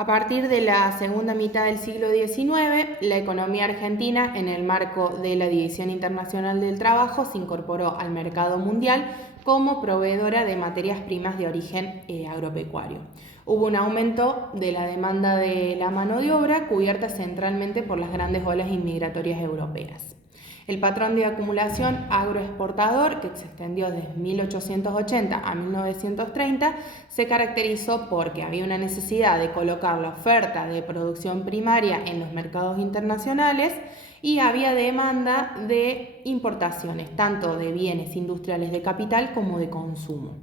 A partir de la segunda mitad del siglo XIX, la economía argentina, en el marco de la División Internacional del Trabajo, se incorporó al mercado mundial como proveedora de materias primas de origen agropecuario. Hubo un aumento de la demanda de la mano de obra, cubierta centralmente por las grandes olas inmigratorias europeas. El patrón de acumulación agroexportador, que se extendió desde 1880 a 1930, se caracterizó porque había una necesidad de colocar la oferta de producción primaria en los mercados internacionales y había demanda de importaciones, tanto de bienes industriales de capital como de consumo.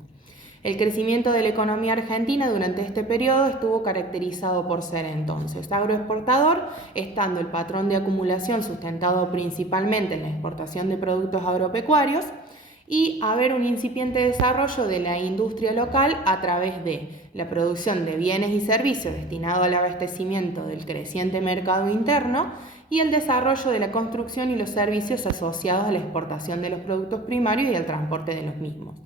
El crecimiento de la economía argentina durante este periodo estuvo caracterizado por ser entonces agroexportador, estando el patrón de acumulación sustentado principalmente en la exportación de productos agropecuarios, y haber un incipiente desarrollo de la industria local a través de la producción de bienes y servicios destinados al abastecimiento del creciente mercado interno y el desarrollo de la construcción y los servicios asociados a la exportación de los productos primarios y al transporte de los mismos.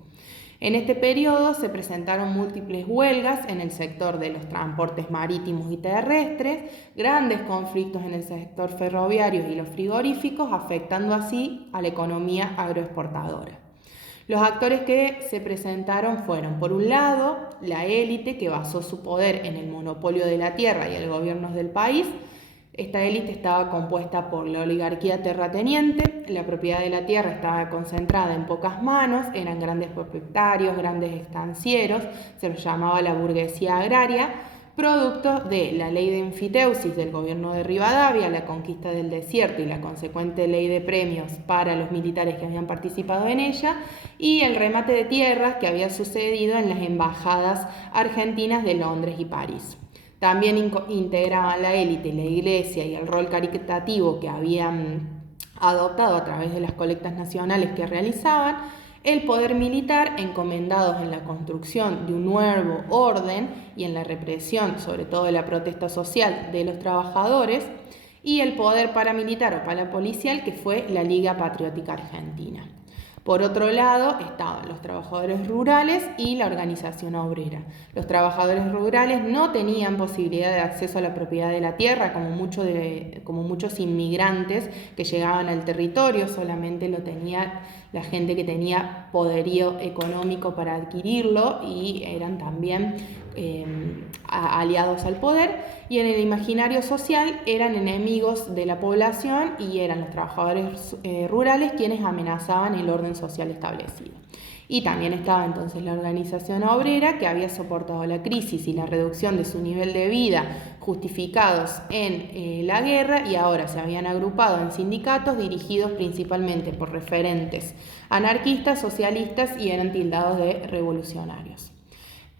En este periodo se presentaron múltiples huelgas en el sector de los transportes marítimos y terrestres, grandes conflictos en el sector ferroviario y los frigoríficos, afectando así a la economía agroexportadora. Los actores que se presentaron fueron, por un lado, la élite, que basó su poder en el monopolio de la tierra y el gobierno del país. Esta élite estaba compuesta por la oligarquía terrateniente, la propiedad de la tierra estaba concentrada en pocas manos, eran grandes propietarios, grandes estancieros, se los llamaba la burguesía agraria, producto de la ley de enfiteusis del gobierno de Rivadavia, la conquista del desierto y la consecuente ley de premios para los militares que habían participado en ella, y el remate de tierras que había sucedido en las embajadas argentinas de Londres y París. También integraban la élite, la iglesia y el rol caritativo que habían adoptado a través de las colectas nacionales que realizaban, el poder militar, encomendados en la construcción de un nuevo orden y en la represión, sobre todo de la protesta social de los trabajadores, y el poder paramilitar o parapolicial, que fue la Liga Patriótica Argentina. Por otro lado, estaban los trabajadores rurales y la organización obrera. Los trabajadores rurales no tenían posibilidad de acceso a la propiedad de la tierra, como muchos inmigrantes que llegaban al territorio, solamente lo tenía la gente que tenía poderío económico para adquirirlo y eran también aliados al poder, y en el imaginario social eran enemigos de la población y eran los trabajadores rurales quienes amenazaban el orden social establecido. Y también estaba entonces la organización obrera, que había soportado la crisis y la reducción de su nivel de vida justificados en la guerra, y ahora se habían agrupado en sindicatos dirigidos principalmente por referentes anarquistas, socialistas, y eran tildados de revolucionarios.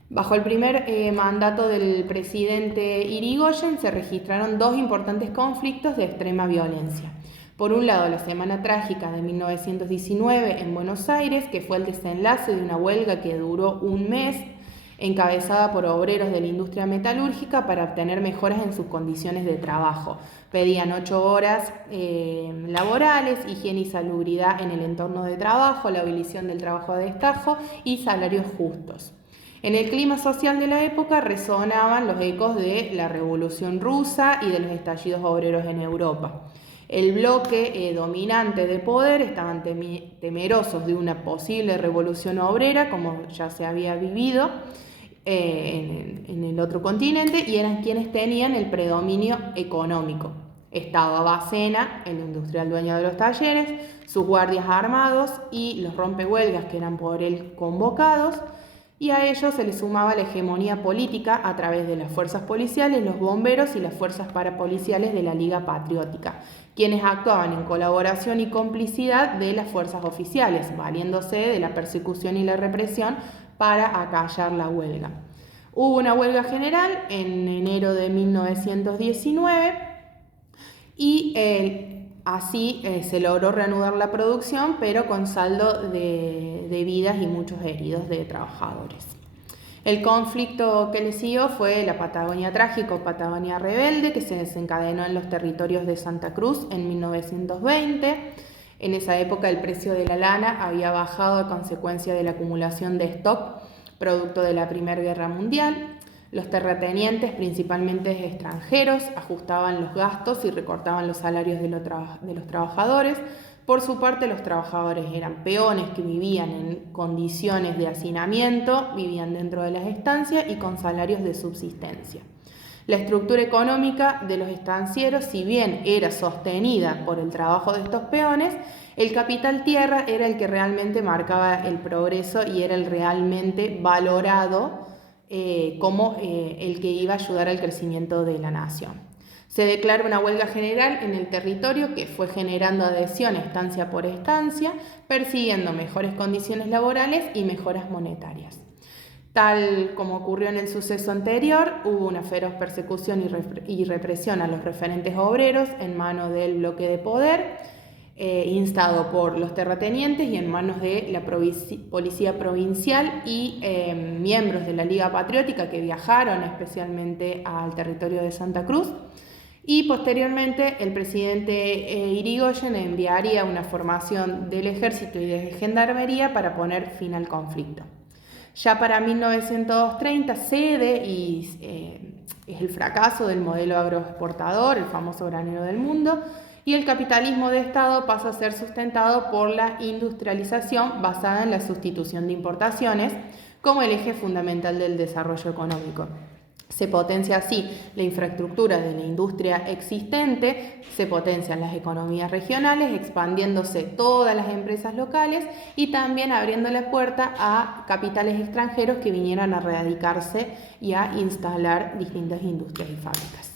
Bajo el primer mandato del presidente Irigoyen se registraron dos importantes conflictos de extrema violencia. Por un lado, la Semana Trágica de 1919 en Buenos Aires, que fue el desenlace de una huelga que duró un mes, encabezada por obreros de la industria metalúrgica para obtener mejoras en sus condiciones de trabajo. Pedían 8 horas laborales, higiene y salubridad en el entorno de trabajo, la abolición del trabajo a destajo y salarios justos. En el clima social de la época resonaban los ecos de la Revolución Rusa y de los estallidos obreros en Europa. El bloque dominante de poder estaban temerosos de una posible revolución obrera, como ya se había vivido en el otro continente, y eran quienes tenían el predominio económico. Estaba Bacena, el industrial dueño de los talleres, sus guardias armados y los rompehuelgas que eran por él convocados, y a ellos se les sumaba la hegemonía política a través de las fuerzas policiales, los bomberos y las fuerzas parapoliciales de la Liga Patriótica, quienes actuaban en colaboración y complicidad de las fuerzas oficiales, valiéndose de la persecución y la represión para acallar la huelga. Hubo una huelga general en enero de 1919 y así se logró reanudar la producción, pero con saldo de vidas y muchos heridos de trabajadores. El conflicto que le siguió fue la Patagonia Trágica o Patagonia Rebelde, que se desencadenó en los territorios de Santa Cruz en 1920. En esa época el precio de la lana había bajado a consecuencia de la acumulación de stock, producto de la Primera Guerra Mundial. Los terratenientes, principalmente extranjeros, ajustaban los gastos y recortaban los salarios de los trabajadores. Por su parte, los trabajadores eran peones que vivían en condiciones de hacinamiento, vivían dentro de las estancias y con salarios de subsistencia. La estructura económica de los estancieros, si bien era sostenida por el trabajo de estos peones, el capital tierra era el que realmente marcaba el progreso y era el realmente valorado como el que iba a ayudar al crecimiento de la nación. Se declara una huelga general en el territorio que fue generando adhesión estancia por estancia, persiguiendo mejores condiciones laborales y mejoras monetarias. Tal como ocurrió en el suceso anterior, hubo una feroz persecución y represión a los referentes obreros en manos del bloque de poder, instado por los terratenientes y en manos de la policía provincial y miembros de la Liga Patriótica que viajaron especialmente al territorio de Santa Cruz. Y posteriormente el presidente Irigoyen enviaría una formación del ejército y de gendarmería para poner fin al conflicto. Ya para 1930 cede y es el fracaso del modelo agroexportador, el famoso granero del mundo, y el capitalismo de Estado pasa a ser sustentado por la industrialización basada en la sustitución de importaciones como el eje fundamental del desarrollo económico. Se potencia así la infraestructura de la industria existente, se potencian las economías regionales, expandiéndose todas las empresas locales y también abriendo la puerta a capitales extranjeros que vinieran a radicarse y a instalar distintas industrias y fábricas.